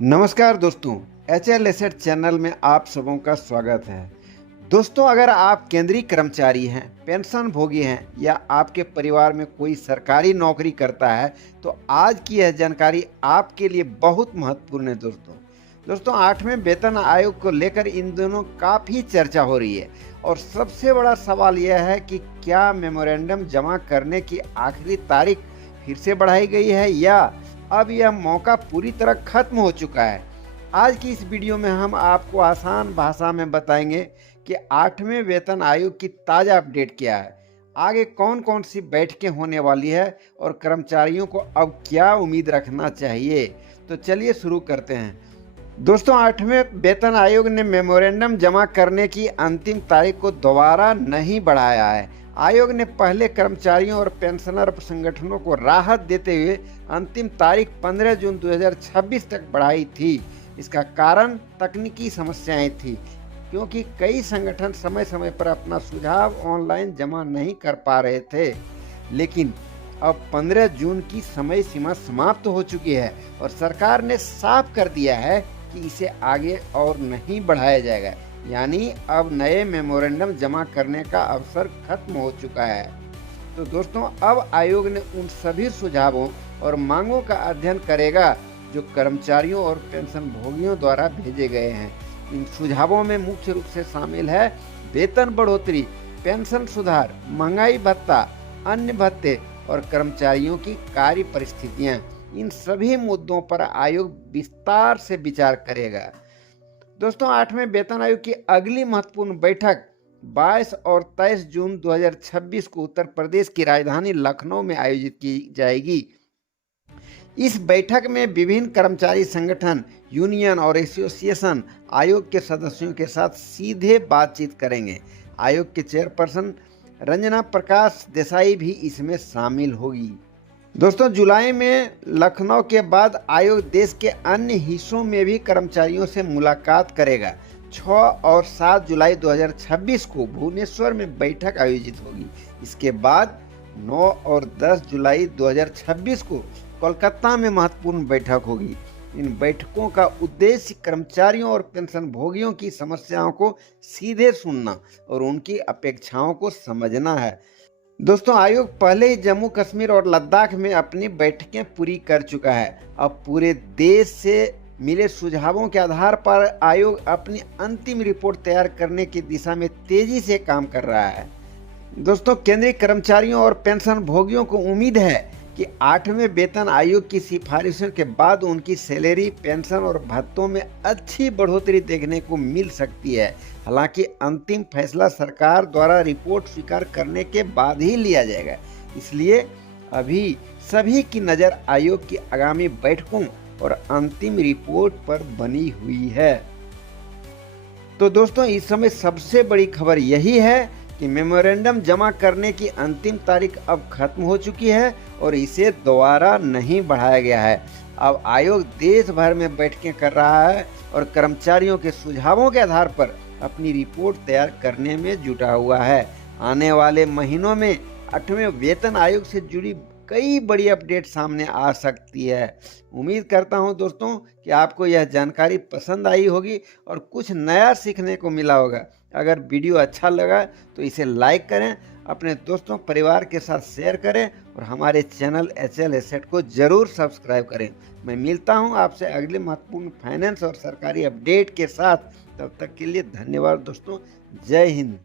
नमस्कार दोस्तों, HL asset channel में आप सबों का स्वागत है। दोस्तों, अगर आप केंद्रीय कर्मचारी हैं, पेंशन भोगी हैं या आपके परिवार में कोई सरकारी नौकरी करता है तो आज की यह जानकारी आपके लिए बहुत महत्वपूर्ण है। दोस्तों 8वें वेतन आयोग को लेकर इन दिनों काफ़ी चर्चा हो रही है और सबसे बड़ा सवाल यह है कि क्या मेमोरेंडम जमा करने की आखिरी तारीख फिर से बढ़ाई गई है या अब यह मौका पूरी तरह खत्म हो चुका है। आज की इस वीडियो में हम आपको आसान भाषा में बताएंगे कि 8वें वेतन आयोग की ताज़ा अपडेट क्या है, आगे कौन कौन सी बैठकें होने वाली है और कर्मचारियों को अब क्या उम्मीद रखना चाहिए। तो चलिए शुरू करते हैं। दोस्तों 8वें वेतन आयोग ने मेमोरेंडम जमा करने की अंतिम तारीख को दोबारा नहीं बढ़ाया है। आयोग ने पहले कर्मचारियों और पेंशनर संगठनों को राहत देते हुए अंतिम तारीख 15 जून 2026 तक बढ़ाई थी। इसका कारण तकनीकी समस्याएं थी, क्योंकि कई संगठन समय समय पर अपना सुझाव ऑनलाइन जमा नहीं कर पा रहे थे। लेकिन अब 15 जून की समय सीमा समाप्त हो चुकी है और सरकार ने साफ कर दिया है कि इसे आगे और नहीं बढ़ाया जाएगा, यानी अब नए मेमोरेंडम जमा करने का अवसर खत्म हो चुका है। तो दोस्तों अब आयोग ने उन सभी सुझावों और मांगों का अध्ययन करेगा जो कर्मचारियों और पेंशन भोगियों द्वारा भेजे गए हैं। इन सुझावों में मुख्य रूप से शामिल है वेतन बढ़ोतरी, पेंशन सुधार, महंगाई भत्ता, अन्य भत्ते और कर्मचारियों की कार्य परिस्थितियां। इन सभी मुद्दों पर आयोग विस्तार से विचार करेगा। दोस्तों 8वें वेतन आयोग की अगली महत्वपूर्ण बैठक 22 और 23 जून 2026 को उत्तर प्रदेश की राजधानी लखनऊ में आयोजित की जाएगी। इस बैठक में विभिन्न कर्मचारी संगठन, यूनियन और एसोसिएशन आयोग के सदस्यों के साथ सीधे बातचीत करेंगे। आयोग के चेयरपर्सन रंजना प्रकाश देसाई भी इसमें शामिल होगी। दोस्तों जुलाई में लखनऊ के बाद आयोग देश के अन्य हिस्सों में भी कर्मचारियों से मुलाकात करेगा। 6 और 7 जुलाई 2026 को भुवनेश्वर में बैठक आयोजित होगी। इसके बाद 9 और 10 जुलाई 2026 को कोलकाता में महत्वपूर्ण बैठक होगी। इन बैठकों का उद्देश्य कर्मचारियों और पेंशन भोगियों की समस्याओं को सीधे सुनना और उनकी अपेक्षाओं को समझना है। दोस्तों आयोग पहले ही जम्मू कश्मीर और लद्दाख में अपनी बैठकें पूरी कर चुका है। अब पूरे देश से मिले सुझावों के आधार पर आयोग अपनी अंतिम रिपोर्ट तैयार करने की दिशा में तेजी से काम कर रहा है। दोस्तों केंद्रीय कर्मचारियों और पेंशन भोगियों को उम्मीद है कि 8वें वेतन आयोग की सिफारिशों के बाद उनकी सैलरी, पेंशन और भत्तों में अच्छी बढ़ोतरी देखने को मिल सकती है। हालांकि अंतिम फैसला सरकार द्वारा रिपोर्ट स्वीकार करने के बाद ही लिया जाएगा, इसलिए अभी सभी की नज़र आयोग की आगामी बैठकों और अंतिम रिपोर्ट पर बनी हुई है। तो दोस्तों इस समय सबसे बड़ी खबर यही है कि मेमोरेंडम जमा करने की अंतिम तारीख अब खत्म हो चुकी है और इसे दोबारा नहीं बढ़ाया गया है। अब आयोग देश भर में बैठकें कर रहा है और कर्मचारियों के सुझावों के आधार पर अपनी रिपोर्ट तैयार करने में जुटा हुआ है। आने वाले महीनों में 8वें वेतन आयोग से जुड़ी कई बड़ी अपडेट सामने आ सकती है। उम्मीद करता हूं दोस्तों कि आपको यह जानकारी पसंद आई होगी और कुछ नया सीखने को मिला होगा। अगर वीडियो अच्छा लगा तो इसे लाइक करें, अपने दोस्तों परिवार के साथ शेयर करें और हमारे चैनल HL एसेट को ज़रूर सब्सक्राइब करें। मैं मिलता हूं आपसे अगले महत्वपूर्ण फाइनेंस और सरकारी अपडेट के साथ। तब तक के लिए धन्यवाद दोस्तों। जय हिंद।